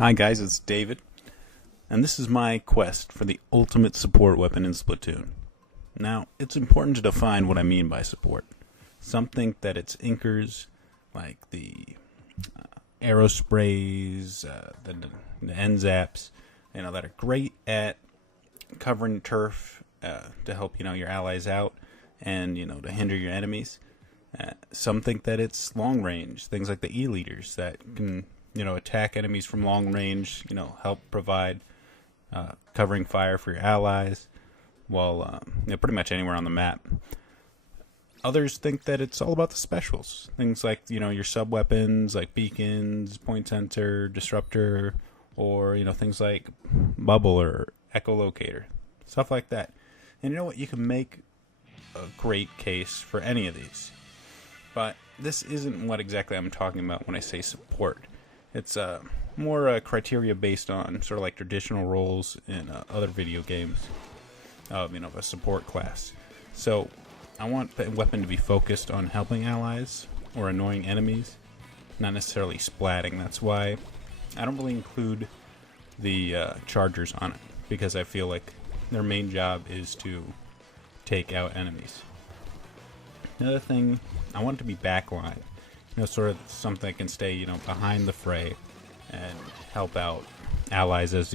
Hi guys, it's David, and this is my quest for the ultimate support weapon in Splatoon. Now, it's important to define what I mean by support. Some think that it's inkers, like the arrow sprays, the end zaps, that are great at covering turf to help, your allies out and, to hinder your enemies. Some think that it's long range, things like the E-leaders that can attack enemies from long range, help provide covering fire for your allies, while pretty much anywhere on the map. Others think that it's all about the specials, things like your sub weapons like beacons, point sensor, disruptor, or things like bubble or echolocator, stuff like that. And you can make a great case for any of these, but this isn't what exactly I'm talking about when I say support. It's more criteria based on sort of like traditional roles in other video games of a support class. So I want the weapon to be focused on helping allies or annoying enemies, not necessarily splatting. That's why I don't really include the chargers on it, because I feel like their main job is to take out enemies. Another thing, I want it to be backline. Sort of something that can stay, behind the fray and help out allies as,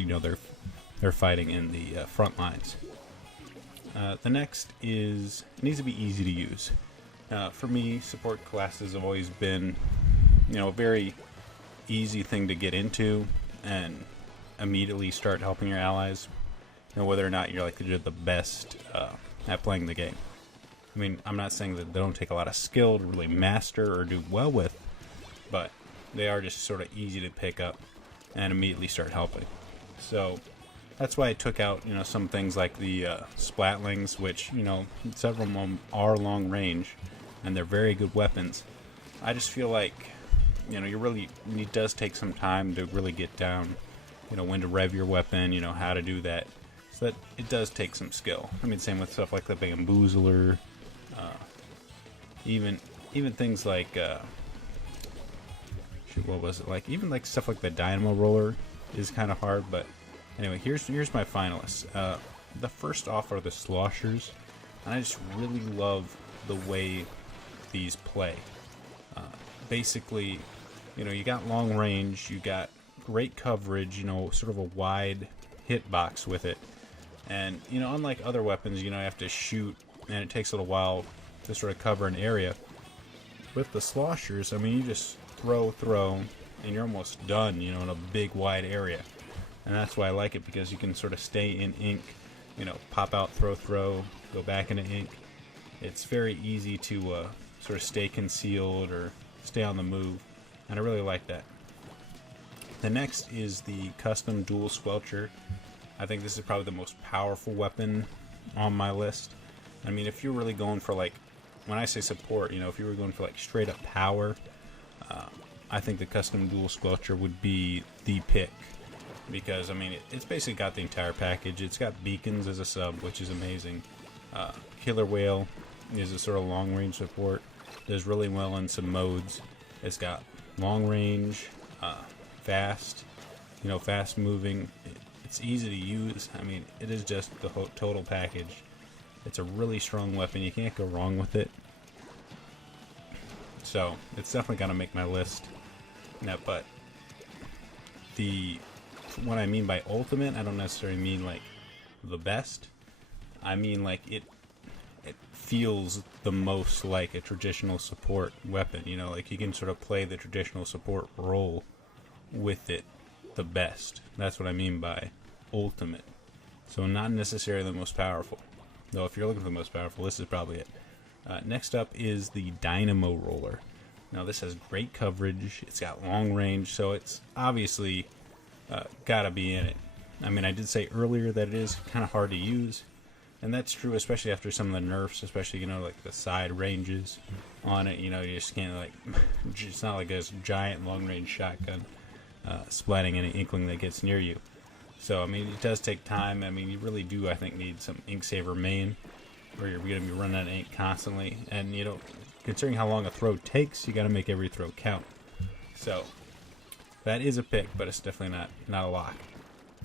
they're fighting in the front lines. The next is, it needs to be easy to use. For me, support classes have always been, a very easy thing to get into and immediately start helping your allies, whether or not you're the best at playing the game. I mean, I'm not saying that they don't take a lot of skill to really master or do well with, but they are just sort of easy to pick up and immediately start helping. So that's why I took out, some things like the Splatlings, which, several of them are long range and they're very good weapons. I just feel like, it does take some time to really get down, when to rev your weapon, how to do that. So that it does take some skill. I mean, same with stuff like the Bamboozler. Even things like what was it like? Even like stuff like the Dynamo Roller is kind of hard. But anyway, here's my finalists. The first off are the Sloshers, and I just really love the way these play. Basically, you got long range, you got great coverage, sort of a wide hitbox with it, and unlike other weapons, you have to shoot, and it takes a little while to sort of cover an area. With the Sloshers, I mean, you just throw, and you're almost done, in a big wide area. And that's why I like it, because you can sort of stay in ink, pop out, throw, go back into ink. It's very easy to sort of stay concealed or stay on the move, and I really like that. The next is the custom dual squelcher. I think this is probably the most powerful weapon on my list. I mean, if you're really going for when I say support, if you were going for straight up power, I think the custom dual squelcher would be the pick, because I mean it's basically got the entire package. It's got beacons as a sub, which is amazing. Killer Whale is a sort of long range support. Does really well in some modes. It's got long range, fast, fast moving. It's easy to use. I mean, it is just the total package. It's a really strong weapon. You can't go wrong with it. So it's definitely gonna make my list. But what I mean by ultimate, I don't necessarily mean the best. I mean it feels the most like a traditional support weapon. You can sort of play the traditional support role with it the best. That's what I mean by ultimate. So not necessarily the most powerful. Though if you're looking for the most powerful, this is probably it. Next up is the Dynamo Roller. Now this has great coverage. It's got long range, so it's obviously gotta be in it. I mean, I did say earlier that it is kind of hard to use, and that's true, especially after some of the nerfs, especially the side ranges on it. You just can't it's not like a giant long range shotgun splatting any inkling that gets near you. So, I mean, it does take time. I mean, you really do, I think, need some Ink Saver main, or you're going to be running out of ink constantly. And, considering how long a throw takes, you got to make every throw count. So, that is a pick, but it's definitely not a lock.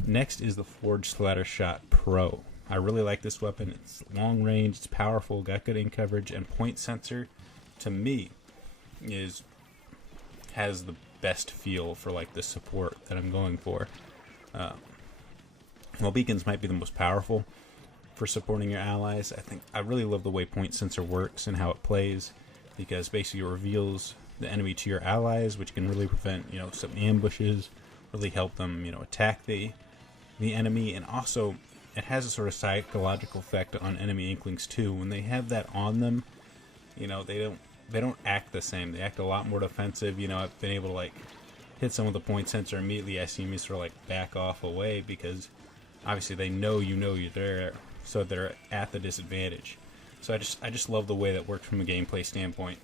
Next is the Forged Splattershot Pro. I really like this weapon. It's long range, it's powerful, got good aim coverage, and point sensor, to me, has the best feel for like the support that I'm going for. While beacons might be the most powerful for supporting your allies, I really love the way point sensor works and how it plays, because basically it reveals the enemy to your allies, which can really prevent, you know, some ambushes, really help them, you know, attack the enemy. And also it has a sort of psychological effect on enemy inklings too. When they have that on them, you know, they don't act the same. They act a lot more defensive. You know, I've been able to like hit some of the point sensor immediately. I see me sort of like back off away, because obviously they know you're there, so they're at the disadvantage. So I just love the way that works from a gameplay standpoint,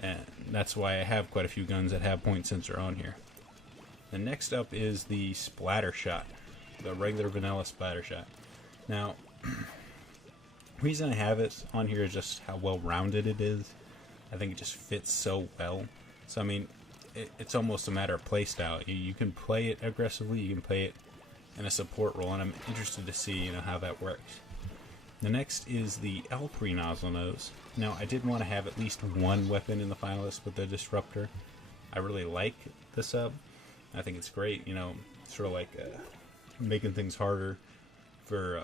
and that's why I have quite a few guns that have point sensor on here. The next up is the Splattershot, the regular vanilla Splattershot. Now, the reason I have it on here is just how well rounded it is. I think it just fits so well. So I mean, it's almost a matter of playstyle. You can play it aggressively, you can play it in a support role, and I'm interested to see, you know, how that works. The next is the L3 Nozzle Nose. Now, I did want to have at least one weapon in the finalist with the Disruptor. I really like the sub. I think it's great, you know, sort of like making things harder for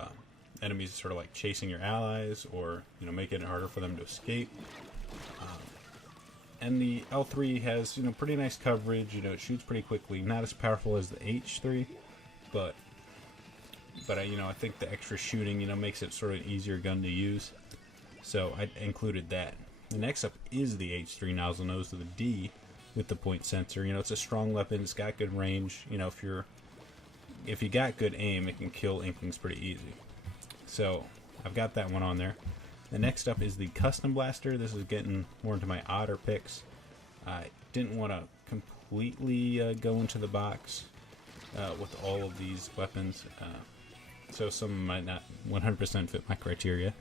enemies, sort of like chasing your allies, or, you know, making it harder for them to escape. And the L3 has, you know, pretty nice coverage. You know, it shoots pretty quickly. Not as powerful as the H3, but you know, I think the extra shooting, you know, makes it sort of an easier gun to use. So I included that. The next up is the H3 Nozzle Nose with a D with the point sensor. You know, it's a strong weapon. It's got good range. You know, if you got good aim, it can kill Inklings pretty easy. So I've got that one on there. The next up is the Custom Blaster. This is getting more into my odder picks. I didn't want to completely go into the box with all of these weapons, so some might not 100% fit my criteria.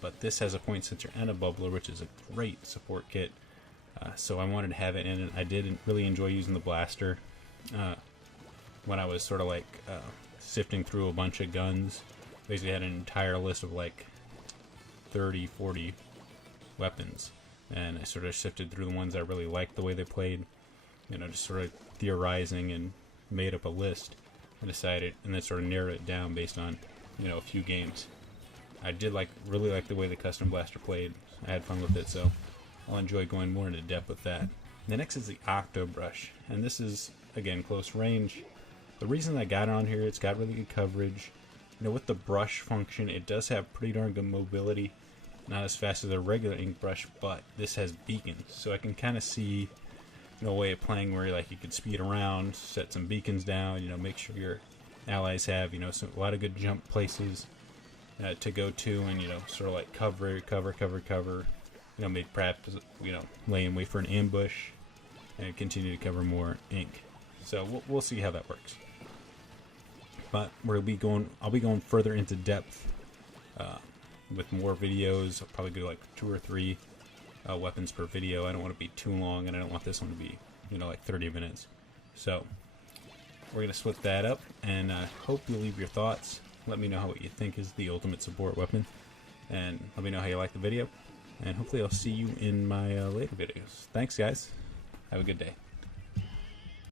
But this has a point sensor and a bubbler, which is a great support kit. So I wanted to have it in it. I did really enjoy using the blaster when I was sort of like sifting through a bunch of guns. Basically had an entire list of like 30, 40 weapons, and I sort of sifted through the ones I really liked the way they played, you know, just sort of theorizing, and made up a list and decided, and then sort of narrowed it down based on, you know, a few games. I did really like the way the Custom Blaster played. I had fun with it, so I'll enjoy going more into depth with that. The next is the Octo Brush, and this is, again, close range. The reason I got it on here, it's got really good coverage. You know, with the brush function, it does have pretty darn good mobility. Not as fast as a regular ink brush, but this has beacons, so I can kind of see, you know, a way of playing where like you could speed around, set some beacons down, you know, make sure your allies have, you know, a lot of good jump places to go to, and, you know, sort of like cover, you know, maybe perhaps, you know, lay in wait for an ambush and continue to cover more ink. So we'll see how that works. But I'll be going further into depth with more videos. I'll probably do like 2 or 3 weapons per video. I don't want to be too long, and I don't want this one to be, you know, like 30 minutes. So we're going to split that up, and I hope you'll leave your thoughts. Let me know what you think is the ultimate support weapon, and let me know how you like the video, and hopefully I'll see you in my later videos. Thanks, guys. Have a good day.